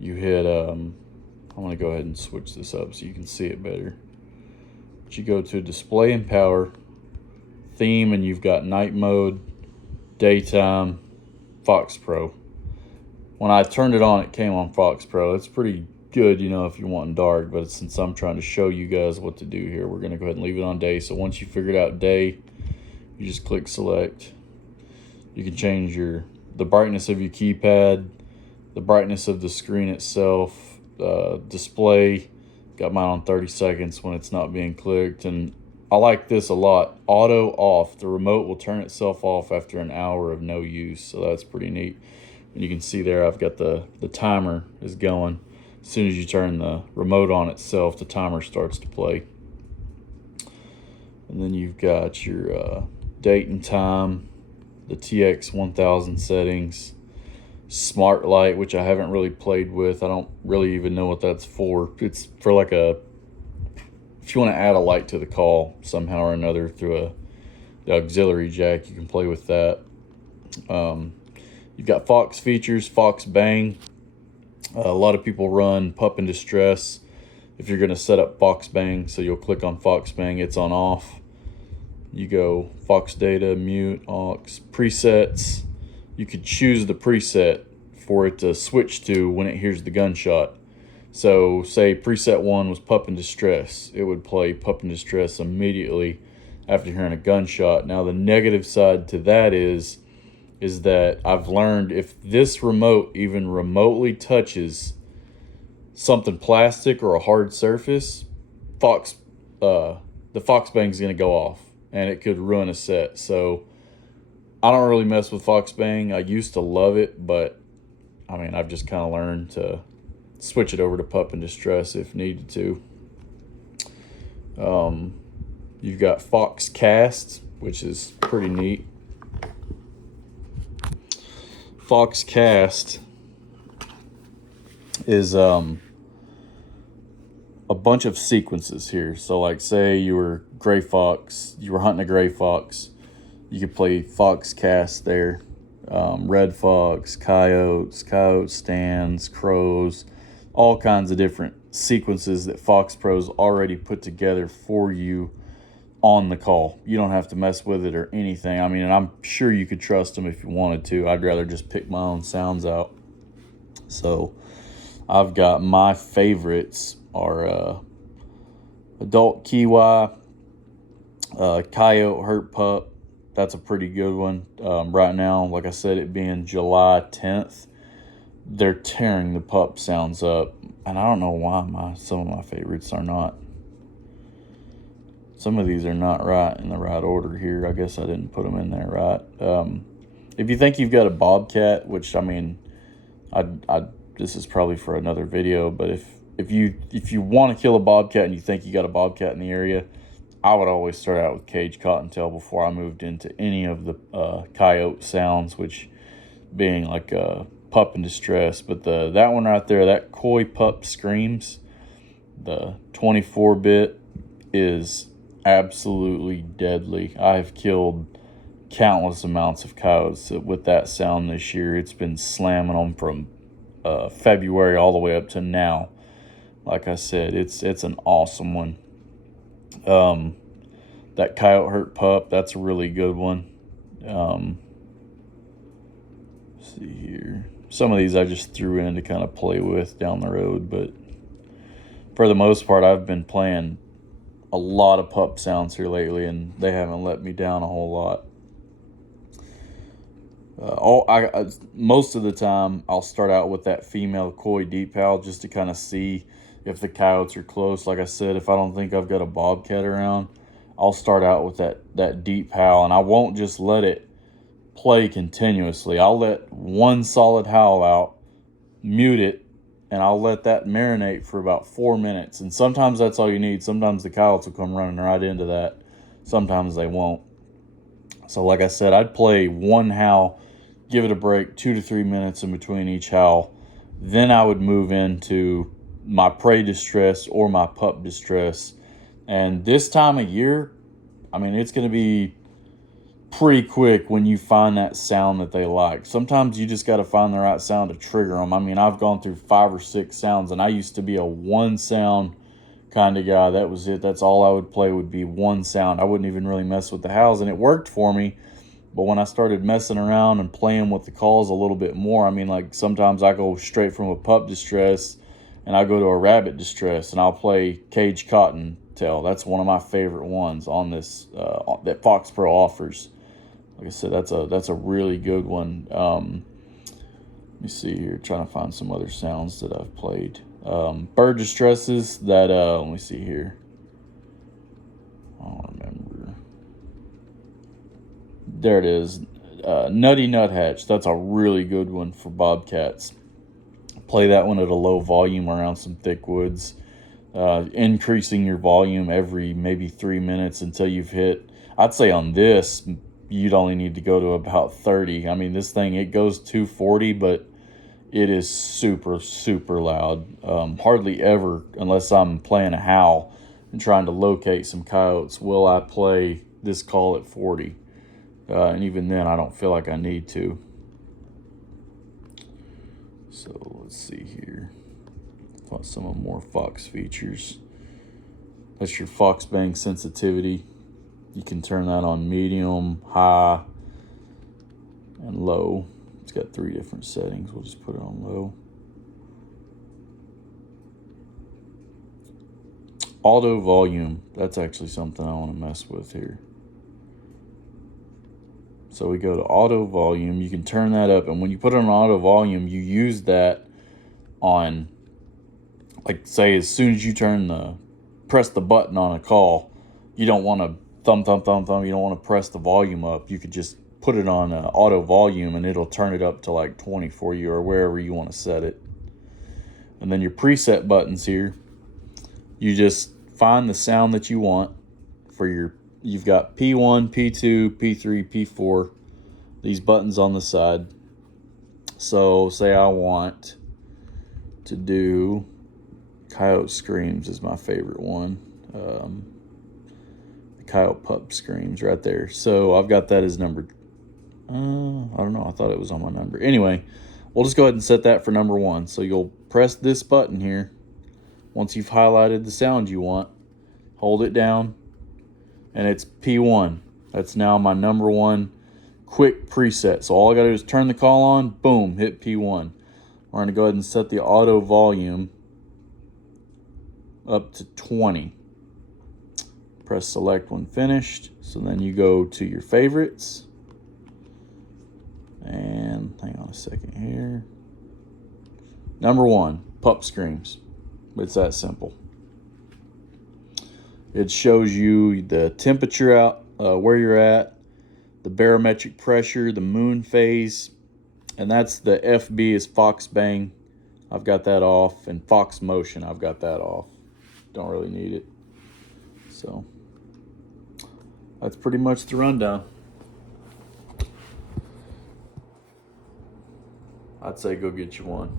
you hit, I'm going to go ahead and switch this up so you can see it better. But you go to display and power, theme, and you've got night mode, daytime, Fox Pro. When I turned it on, it came on Fox Pro. It's pretty good, you know, if you're wanting dark, but since I'm trying to show you guys what to do here, we're going to go ahead and leave it on day. So once you figured out day, you just click select. You can change the brightness of your keypad, the brightness of the screen itself, display. Got mine on 30 seconds when it's not being clicked, and I like this a lot. Auto off. The remote will turn itself off after an hour of no use, so that's pretty neat. And you can see there I've got the timer is going. As soon as you turn the remote on itself, the timer starts to play. And then you've got your date and time, the TX1000 settings, smart light, which I haven't really played with. I don't really even know what that's for. It's for like if you want to add a light to the call somehow or another through the auxiliary jack, you can play with that. You've got Fox features, Fox Bang. A lot of people run Pup in Distress. If you're going to set up Fox Bang, so you'll click on Fox Bang, it's on off. You go Fox Data, Mute, Aux, Presets. You could choose the preset for it to switch to when it hears the gunshot. So say preset 1 was Pup in Distress. It would play Pup in Distress immediately after hearing a gunshot. Now the negative side to that is that I've learned if this remote even remotely touches something plastic or a hard surface, the Fox Bang is going to go off and it could ruin a set. So I don't really mess with Fox Bang. I used to love it, but I mean, I've just kind of learned to switch it over to Pup in Distress if needed to. You've got Fox Cast, which is pretty neat. Fox Cast is a bunch of sequences here. So like say you were gray fox, you were hunting a gray fox, you could play Fox Cast there. Red fox, coyote stands, crows, all kinds of different sequences that Fox Pro's already put together for you on the call. You don't have to mess with it or anything. I mean, and I'm sure you could trust them if you wanted to. I'd rather just pick my own sounds out. So I've got my favorites are Adult Kiwi, Coyote Hurt Pup. That's a pretty good one. Right now, like I said, it being July 10th, they're tearing the pup sounds up. And I don't know why some of my favorites are not. Some of these are not right in the right order here. I guess I didn't put them in there right. If you think you've got a bobcat, which I mean, this is probably for another video, but if you want to kill a bobcat and you think you got a bobcat in the area, I would always start out with Cage Cottontail before I moved into any of the coyote sounds, which being like Pup in Distress. But that one right there, that Coy Pup Screams, the 24-bit is absolutely deadly. I've killed countless amounts of coyotes with that sound this year. It's been slamming them from February all the way up to now. Like I said, it's an awesome one. That Coyote Hurt Pup, that's a really good one. Let's see here. Some of these I just threw in to kind of play with down the road, but for the most part, I've been playing a lot of pup sounds here lately, and they haven't let me down a whole lot. Most of the time, I'll start out with that female Coy Deep Howl just to kind of see if the coyotes are close. Like I said, if I don't think I've got a bobcat around, I'll start out with that deep howl, and I won't just let it play continuously. I'll let one solid howl out, mute it, and I'll let that marinate for about 4 minutes. And sometimes that's all you need. Sometimes the coyotes will come running right into that. Sometimes they won't. So like I said, I'd play one howl, give it a break, 2 to 3 minutes in between each howl. Then I would move into my prey distress or my pup distress. And this time of year, I mean, it's going to be pretty quick when you find that sound that they like. Sometimes you just got to find the right sound to trigger them. I mean, I've gone through 5 or 6 sounds, and I used to be a one sound kind of guy. That was it. That's all I would play, would be one sound. I wouldn't even really mess with the howls, and it worked for me. But when I started messing around and playing with the calls a little bit more, I mean, like sometimes I go straight from a pup distress and I go to a rabbit distress, and I'll play Cage Cottontail. That's one of my favorite ones on this that Fox Pro offers. Like I said, that's a really good one. Let me see here, trying to find some other sounds that I've played. Bird distresses that let me see here. I don't remember. There it is. Nutty Nuthatch. That's a really good one for bobcats. Play that one at a low volume around some thick woods. Increasing your volume every maybe 3 minutes until you've hit, I'd say on this, you'd only need to go to about 30. I mean, this thing, it goes 240, but it is super, super loud. Hardly ever, unless I'm playing a howl and trying to locate some coyotes, will I play this call at 40. And even then, I don't feel like I need to. So let's see here. Find some more Fox features. That's your Fox bang sensitivity. You can turn that on medium, high, and low. It's got 3 different settings. We'll just put it on low. Auto volume. That's actually something I want to mess with here. So we go to auto volume. You can turn that up, and when you put it on auto volume, you use that on, like, say, as soon as you press the button on a call, you don't want to thumb. You don't want to press the volume up. You could just put it on auto volume, and it'll turn it up to like 20 for you, or wherever you want to set it. And then your preset buttons here, you just find the sound that you want for your. You've got P1, P2, P3, P4, these buttons on the side. So say I want to do Coyote Screams is my favorite one. The Coyote Pup Screams right there. So I've got that as number, I don't know, I thought it was on my number. Anyway, we'll just go ahead and set that for number 1. So you'll press this button here. Once you've highlighted the sound you want, hold it down, and it's P1. That's now my number 1 quick preset. So all I got to do is turn the call on, boom, hit P1. We're going to go ahead and set the auto volume up to 20. Press select when finished. So then you go to your favorites. And hang on a second here. Number 1, Pup Screams. It's that simple. It shows you the temperature out, where you're at, the barometric pressure, the moon phase, and that's the FB is Fox Bang. I've got that off, and Fox Motion, I've got that off. Don't really need it. So that's pretty much the rundown. I'd say go get you one.